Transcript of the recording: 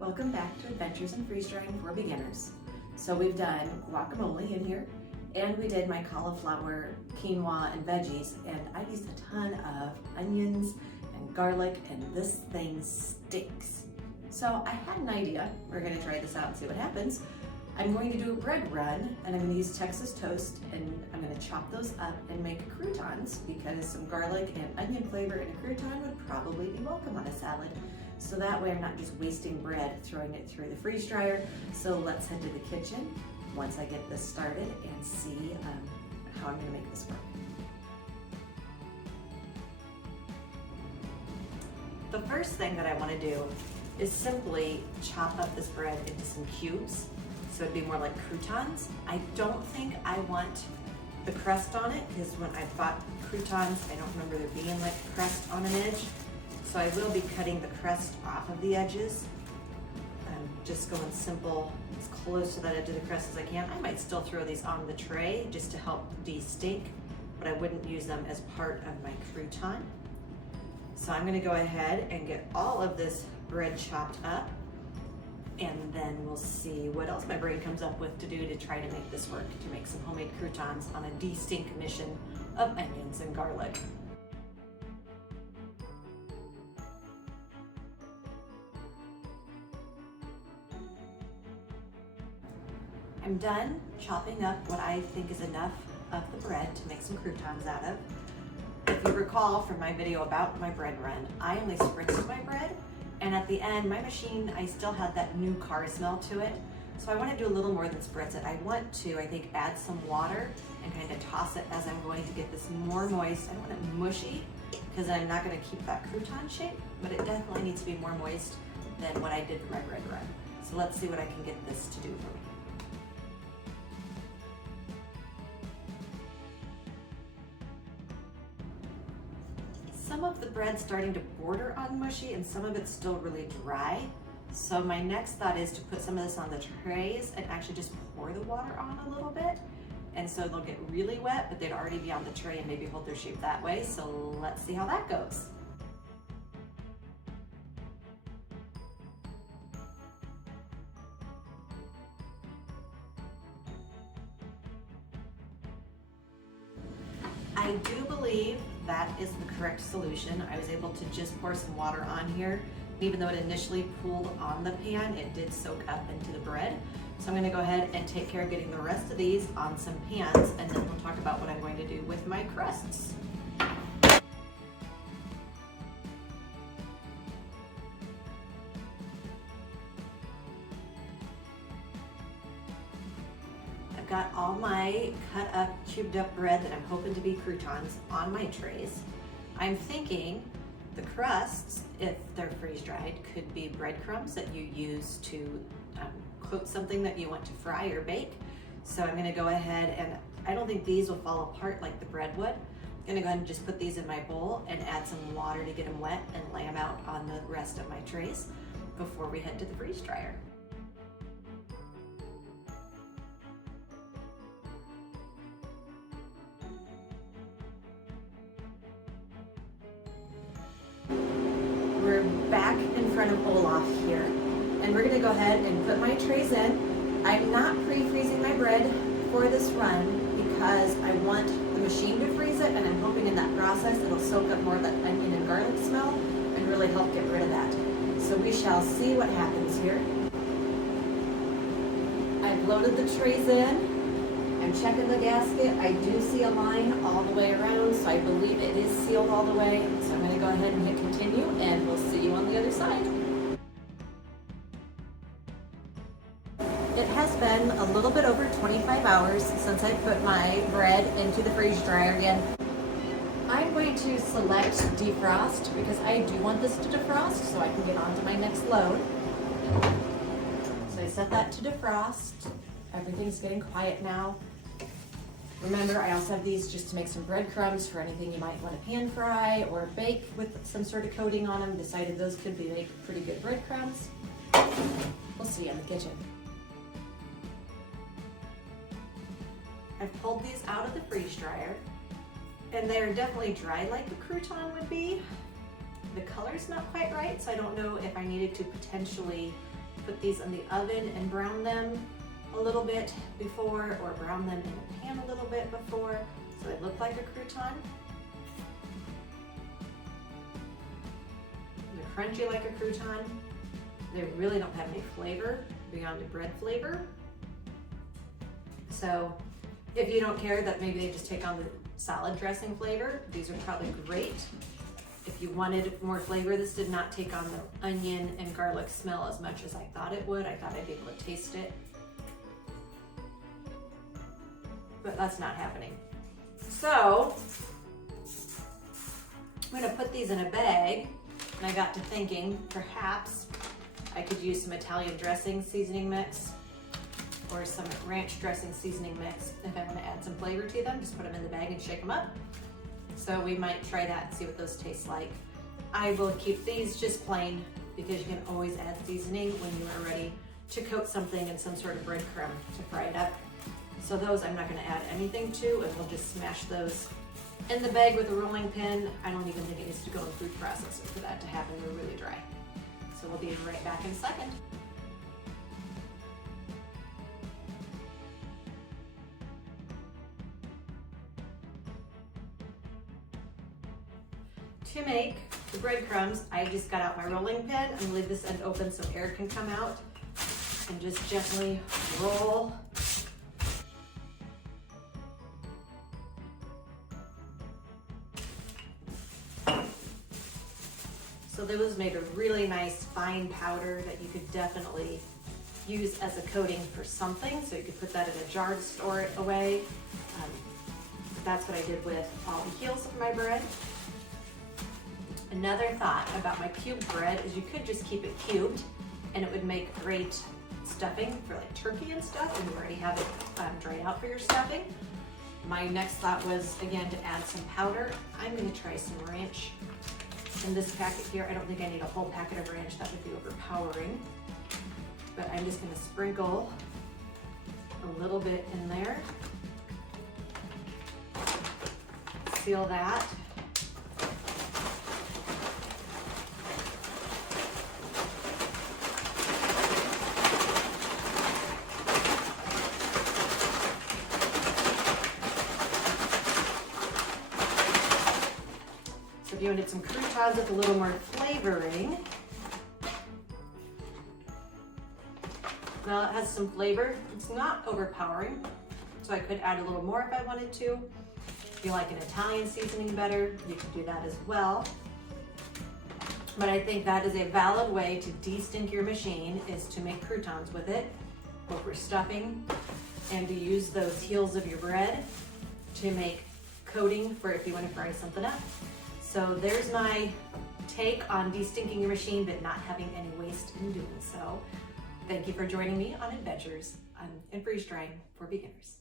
Welcome back to Adventures in Freeze Drying for Beginners. So we've done guacamole in here, and we did my cauliflower, quinoa, and veggies, and I've used a ton of onions and garlic, and this thing stinks. So I had an idea. We're gonna try this out and see what happens. I'm going to do a bread run, and I'm gonna use Texas toast, and I'm gonna chop those up and make croutons, because some garlic and onion flavor in a crouton would probably be welcome on a salad. So that way I'm not just wasting bread throwing it through the freeze dryer. So let's head to the kitchen once I get this started and see how I'm gonna make this work. The first thing that I wanna do is simply chop up this bread into some cubes, so it'd be more like croutons. I don't think I want the crust on it, because when I bought croutons, I don't remember there being like crust on an edge. So I will be cutting the crust off of the edges. I'm just going simple, as close to that edge of the crust as I can. I might still throw these on the tray just to help de-stink, but I wouldn't use them as part of my crouton. So I'm gonna go ahead and get all of this bread chopped up, and then we'll see what else my brain comes up with to do to try to make this work, to make some homemade croutons on a de-stink mission of onions and garlic. I'm done chopping up what I think is enough of the bread to make some croutons out of. If you recall from my video about my bread run, I only spritzed my bread, and at the end, my machine, I still had that new car smell to it. So I want to do a little more than spritz it. I want to, I think, add some water and kind of toss it as I'm going to get this more moist. I don't want it mushy, because I'm not going to keep that crouton shape, but it definitely needs to be more moist than what I did for my bread run. So let's see what I can get this to do for me. Some of the bread's starting to border on mushy, and some of it's still really dry. So my next thought is to put some of this on the trays and actually just pour the water on a little bit. And so they'll get really wet, but they'd already be on the tray and maybe hold their shape that way. So let's see how that goes. I do believe that is the correct solution. I was able to just pour some water on here. Even though it initially pooled on the pan, it did soak up into the bread. So I'm gonna go ahead and take care of getting the rest of these on some pans, and then we'll talk about what I'm going to do with my crusts. I've got all my cut up, cubed up bread that I'm hoping to be croutons on my trays. I'm thinking the crusts, if they're freeze dried, could be breadcrumbs that you use to coat something that you want to fry or bake. So I'm gonna go ahead, and I don't think these will fall apart like the bread would. I'm gonna go ahead and just put these in my bowl and add some water to get them wet and lay them out on the rest of my trays before we head to the freeze dryer. We're back in front of Olaf here, and we're gonna go ahead and put my trays in. I'm not pre-freezing my bread for this run because I want the machine to freeze it, and I'm hoping in that process it'll soak up more of that onion and garlic smell and really help get rid of that. So we shall see what happens here. I've loaded the trays in. I'm checking the gasket. I do see a line all the way around, so I believe it is sealed all the way. So I'm gonna go ahead and hit continue, and we'll see you on the other side. It has been a little bit over 25 hours since I put my bread into the freeze dryer again. I'm going to select defrost because I do want this to defrost so I can get on to my next load. So I set that to defrost. Everything's getting quiet now. Remember, I also have these just to make some breadcrumbs for anything you might want to pan fry or bake with some sort of coating on them. Decided those could be make pretty good breadcrumbs. We'll see in the kitchen. I've pulled these out of the freeze dryer, and they're definitely dry like the crouton would be. The color's not quite right, so I don't know if I needed to potentially put these in the oven and brown them a little bit before, or brown them in the pan a little bit before, so they look like a crouton. They're crunchy like a crouton. They really don't have any flavor beyond the bread flavor. So if you don't care that maybe they just take on the salad dressing flavor, these are probably great. If you wanted more flavor, this did not take on the onion and garlic smell as much as I thought it would. I thought I'd be able to taste it, but that's not happening. So I'm gonna put these in a bag, and I got to thinking perhaps I could use some Italian dressing seasoning mix or some ranch dressing seasoning mix if I want to add some flavor to them. Just put them in the bag and shake them up. So we might try that and see what those taste like. I will keep these just plain because you can always add seasoning when you are ready to coat something in some sort of breadcrumb to fry it up. So those I'm not going to add anything to, and we'll just smash those in the bag with a rolling pin. I don't even think it needs to go in food processor for that to happen. They're really dry. So we'll be right back in a second. To make the breadcrumbs, I just got out my rolling pin. I'm gonna leave this end open so air can come out, and just gently roll. So those made a really nice fine powder that you could definitely use as a coating for something. So you could put that in a jar to store it away. That's what I did with all the heels of my bread. Another thought about my cubed bread is you could just keep it cubed, and it would make great stuffing for like turkey and stuff, and you already have it dried out for your stuffing. My next thought was, again, to add some powder. I'm gonna try some ranch in this packet here. I don't think I need a whole packet of ranch, that would be overpowering. But I'm just gonna sprinkle a little bit in there. Seal that. If you wanted some croutons with a little more flavoring, now it has some flavor. It's not overpowering, so I could add a little more if I wanted to. If you like an Italian seasoning better, you can do that as well. But I think that is a valid way to de-stink your machine, is to make croutons with it, or for stuffing, and to use those heels of your bread to make coating for if you want to fry something up. So there's my take on de-stinking your machine, but not having any waste in doing so. Thank you for joining me on Adventures in Freeze Drying for Beginners.